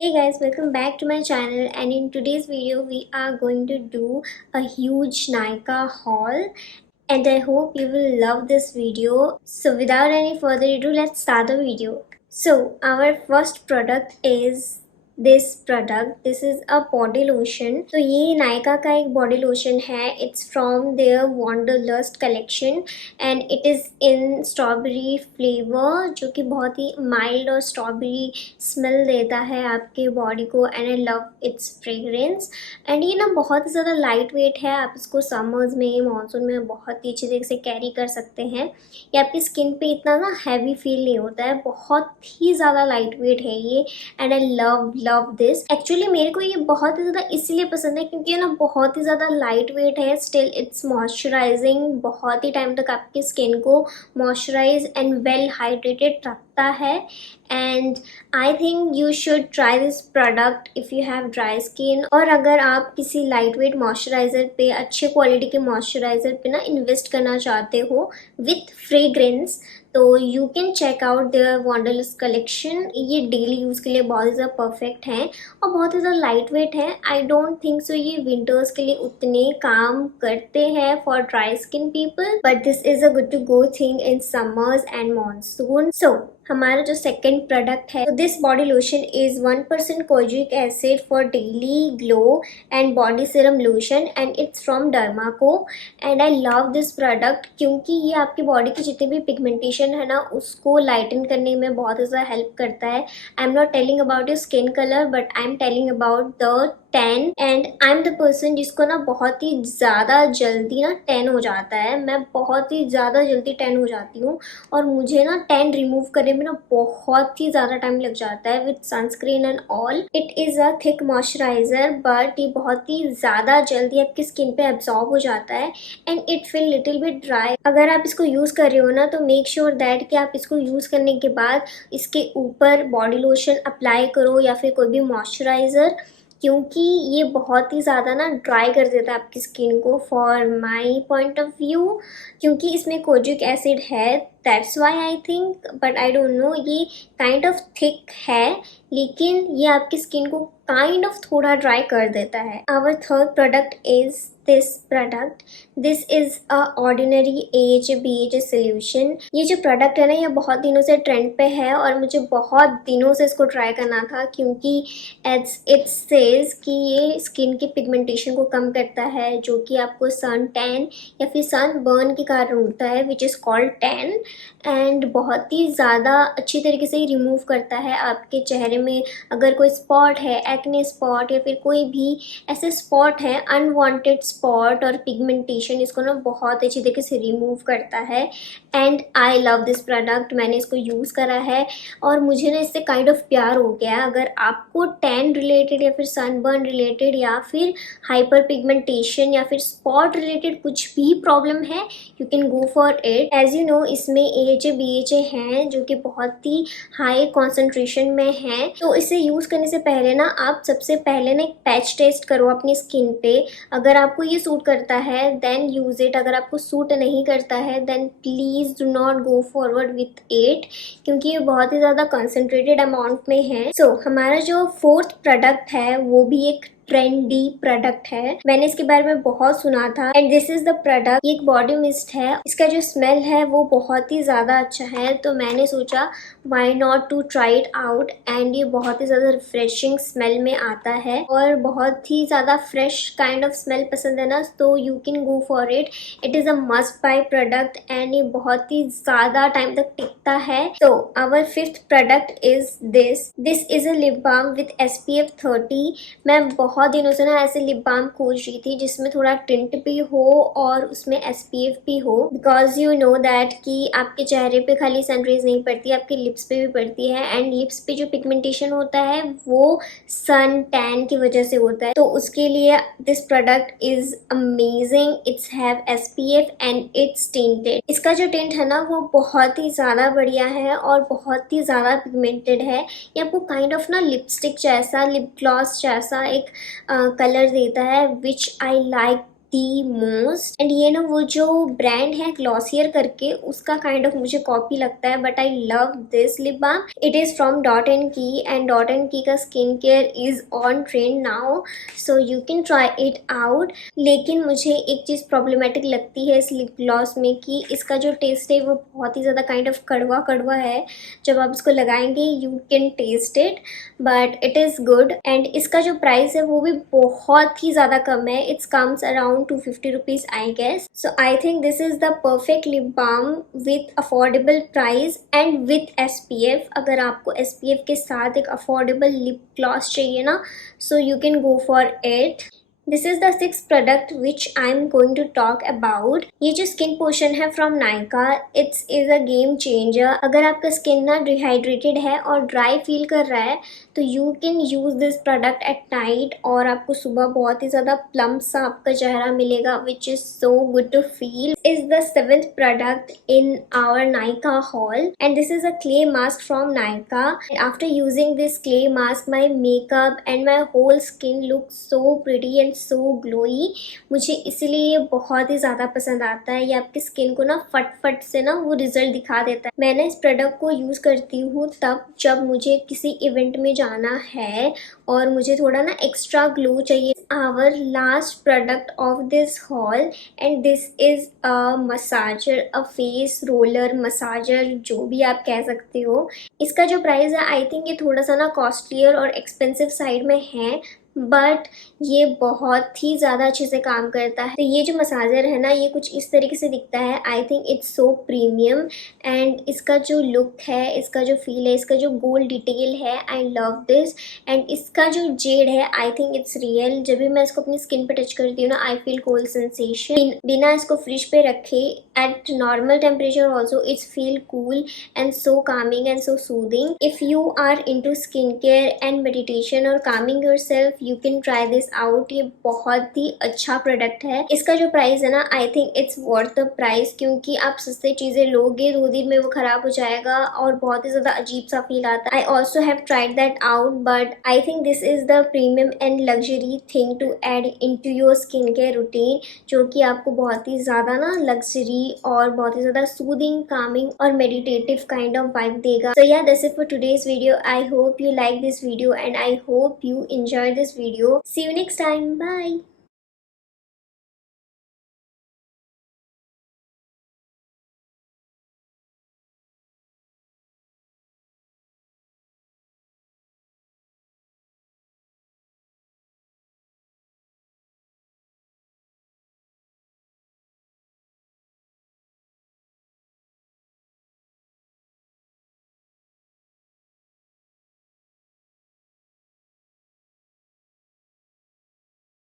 Hey guys, welcome back to my channel, and in today's video we are going to do a huge Nykaa haul, and I hope you will love this video. So without any further ado, let's start the video. So our first product is this is a body lotion. तो ये नायका का एक body lotion है. It's from their wanderlust collection and it is in strawberry flavour, जो कि बहुत ही mild और स्ट्रॉबेरी स्मेल देता है आपके बॉडी को. And I love its fragrance. And ये ना बहुत ही ज़्यादा लाइट वेट है. आप इसको समर्स में, मानसून में बहुत ही अच्छी तरीके से कैरी कर सकते हैं. ये आपकी स्किन पे इतना ना हैवी फील नहीं होता है. बहुत ही ज़्यादा लाइट वेट है ये. And I love this. Actually मेरे को ये बहुत ही ज़्यादा इसीलिए पसंद है क्योंकि ये ना बहुत ही ज़्यादा लाइट वेट है. Still it's moisturising. बहुत ही टाइम तक आपकी स्किन को मॉइस्चराइज एंड वेल हाइड्रेटेड रखता है. And I think you should try this product if you have dry skin. और अगर आप किसी लाइट वेट मॉइस्चराइज़र पे, अच्छे क्वालिटी के मॉइस्चराइज़र पे ना इन्वेस्ट करना चाहते हो विथ फ्रेग्रेंस, तो you can check out their wanderlust collection. ये डेली यूज़ के लिए बहुत ही ज़्यादा परफेक्ट हैं और बहुत ही ज़्यादा लाइट वेट है. आई डोंट थिंक सो ये विंटर्स के लिए उतने काम करते हैं for dry skin people, but this is a good to go thing in summers and monsoon. So हमारा जो सेकेंड प्रोडक्ट है, this body lotion is 1% kojic acid for daily glow and body serum lotion and it's from Dermaco. And I love this product क्योंकि ये आपकी body की जितनी भी pigmentation है ना, उसको लाइटन करने में बहुत ज़्यादा हेल्प करता है. I am not telling about your skin colour, but I am telling about the tan. And I am the person जिसको ना बहुत ही ज़्यादा जल्दी ना टैन हो जाता है. मैं बहुत ही ज़्यादा जल्दी टैन हो जाती हूँ और मुझे ना टैन रिमूव करने में ना बहुत ही ज़्यादा टाइम लग जाता है with sunscreen and all. It is a thick moisturiser, but ये बहुत ही ज़्यादा जल्दी आपकी स्किन पे एब्जॉर्ब हो जाता है and it feel little bit dry. अगर आप इसको यूज़ कर रहे हो ना, तो मेक श्योर दैट कि आप इसको यूज़ करने के बाद इसके ऊपर बॉडी लोशन अप्लाई करो या फिर कोई भी मॉइस्चराइज़र, क्योंकि ये बहुत ही ज़्यादा ना ड्राई कर देता है आपकी स्किन को, for my point of view. क्योंकि इसमें कोजिक एसिड है, that's why I think, but I don't know. ये काइंड ऑफ थिक है, लेकिन ये आपकी स्किन को काइंड ऑफ थोड़ा ड्राई कर देता है. Our third product is this product. This is a ordinary AHA/BHA solution. ये जो प्रोडक्ट है ना, ये बहुत दिनों से ट्रेंड पे है और मुझे बहुत दिनों से इसको ट्राई करना था, क्योंकि इट सेज कि ये स्किन की पिगमेंटेशन को कम करता है, जो कि आपको सन टैन या फिर सन बर्न के कारण होता है, which is called tan. And बहुत ही ज़्यादा अच्छी तरीके से रिमूव करता है आपके चेहरे में अगर कोई स्पॉट है, एक्ने स्पॉट या फिर कोई भी ऐसे स्पॉट है, अनवांटेड स्पॉट और पिगमेंटेशन, इसको ना बहुत अच्छी तरीके से रिमूव करता है. And I love this product. मैंने इसको यूज़ करा है और मुझे ना इससे काइंड ऑफ प्यार हो गया. अगर आपको टैन रिलेटेड या फिर सनबर्न रिलेटेड या फिर हाइपर पिगमेंटेशन या फिर स्पॉट रिलेटेड कुछ भी प्रॉब्लम है, you can go for it. As you know, इसमें AHA/BHA हैं जो कि बहुत ही हाई कॉन्सेंट्रेशन में हैं. तो इसे यूज़ करने से पहले ना आप सबसे पहले ना एक पैच टेस्ट करो अपनी स्किन पे. अगर आपको ये सूट करता है देन यूज़ इट. अगर आपको सूट नहीं करता है then please do not go forward with it, क्योंकि ये बहुत ही ज़्यादा कंसनट्रेटेड अमाउंट में है. सो हमारा जो फोर्थ प्रोडक्ट है वो भी एक ट्रेंडी प्रोडक्ट है. मैंने इसके बारे में बहुत सुना था and this is the product. ये एक बॉडी मिस्ट है. इसका जो स्मेल है वो बहुत ही ज़्यादा अच्छा है, तो मैंने सोचा why not to try it out. And ये बहुत ही ज़्यादा रिफ्रेशिंग स्मेल में आता है और बहुत ही ज़्यादा फ्रेश काइंड ऑफ स्मेल पसंद है ना, तो you can go for it. It is a must buy product and ये बहुत ही ज़्यादा टाइम तक टिकता है. तो our fifth product is this is a lip balm with SPF 30. मैं बहुत दिनों से ना ऐसे लिप बाम खोज रही थी जिसमें थोड़ा टिंट भी हो और उसमें SPF भी हो, बिकॉज यू नो दैट कि आपके चेहरे पे खाली सनरेज नहीं पड़ती, आपके लिप्स पे भी पड़ती है. एंड लिप्स पे जो पिगमेंटेशन होता है वो सन टैन की वजह से होता है. तो उसके लिए this product is amazing. It's have SPF and it's tinted. इसका जो टिंट है ना वो बहुत ही ज़्यादा बढ़िया है और बहुत ही ज़्यादा पिगमेंटेड है. ये आपको काइंड ऑफ ना लिपस्टिक जैसा, लिप ग्लॉस जैसा एक कलर देता है, which I like the most. And ये ना वो जो ब्रांड है ग्लॉसियर करके, उसका काइंड ऑफ मुझे कॉपी लगता है, but I love this lip balm. It is from Dot and Key, and Dot and Key का skin care is on trend now, so you can try it out. लेकिन मुझे एक चीज़ problematic लगती है इस लिप ग्लॉस में कि इसका जो टेस्ट है वो बहुत ही ज़्यादा काइंड ऑफ कड़वा कड़वा है। जब आप इसको लगाएंगे you can taste it, but it is good. And इसका जो प्राइस है वो भी बहुत ही ज़्यादा कम है। It's comes around 250 rupees I guess. So I think this is the perfect lip balm with affordable price and with SPF। अगर आपको SPF के साथ एक अफोर्डेबल लिप ग्लॉस चाहिए ना, so you can go for it. This is the six product which I am going to talk about. ये जो skin potion है फ्रॉम Nykaa, it's is a game changer. अगर आपका स्किन ना डिहाइड्रेटेड है और ड्राई फील कर रहा है तो you can use this product at night, और आपको सुबह बहुत ही ज़्यादा प्लम्प सा आपका चेहरा मिलेगा, which is so good to feel. Is the seventh product in our Nykaa haul, and this is a clay mask from Nykaa. After using this clay mask my makeup and my whole skin look so pretty and so glowy. मुझे इसलिए ये बहुत ही ज़्यादा पसंद आता है। ये आपकी स्किन को ना फट फट से ना वो रिजल्ट दिखा देता है। मैंने इस प्रोडक्ट को यूज़ करती हूँ तब जब मुझे किसी इवेंट में जाना है और मुझे थोड़ा ना एक्स्ट्रा ग्लो चाहिए। Our last product of this haul, and this is a massager, a face roller massager, जो भी आप कह सकते हो। इसका जो प्राइस है आई थिंक ये थोड़ा सा ना कॉस्टलियर और एक्सपेंसिव साइड में है, बट ये बहुत ही ज़्यादा अच्छे से काम करता है। तो ये जो मसाजर है ना, ये कुछ इस तरीके से दिखता है। I think it's so premium, and इसका जो लुक है, इसका जो फील है, इसका जो गोल्ड डिटेल है, आई लव दिस। एंड इसका जो जेड है आई थिंक इट्स रियल। जब भी मैं इसको अपनी स्किन पे टच करती हूँ ना, आई फील कोल्ड सेंसेशन। बिना इसको फ्रिज पे रखे, at normal temperature also it's feel cool and so calming and so soothing. If you are into skin care and meditation और calming yourself, you can try this out. ये बहुत ही अच्छा product है। इसका जो प्राइस है ना, I think it's worth the price, क्योंकि आप सस्ते चीज़ें लोगे 2 दिन में वो खराब हो जाएगा और बहुत ही ज़्यादा अजीब सा फील आता है। I also have tried that out, but I think this is the premium and luxury thing to add into your skin care routine, जो कि आपको बहुत ही ज़्यादा ना लग्जरी और बहुत ही ज़्यादा सूदिंग, कामिंग और मेडिटेटिव काइंड ऑफ वाइब देगा। So yeah, that's it for today's video. I hope you like this video and I hope you enjoy this video. See you next time. Bye.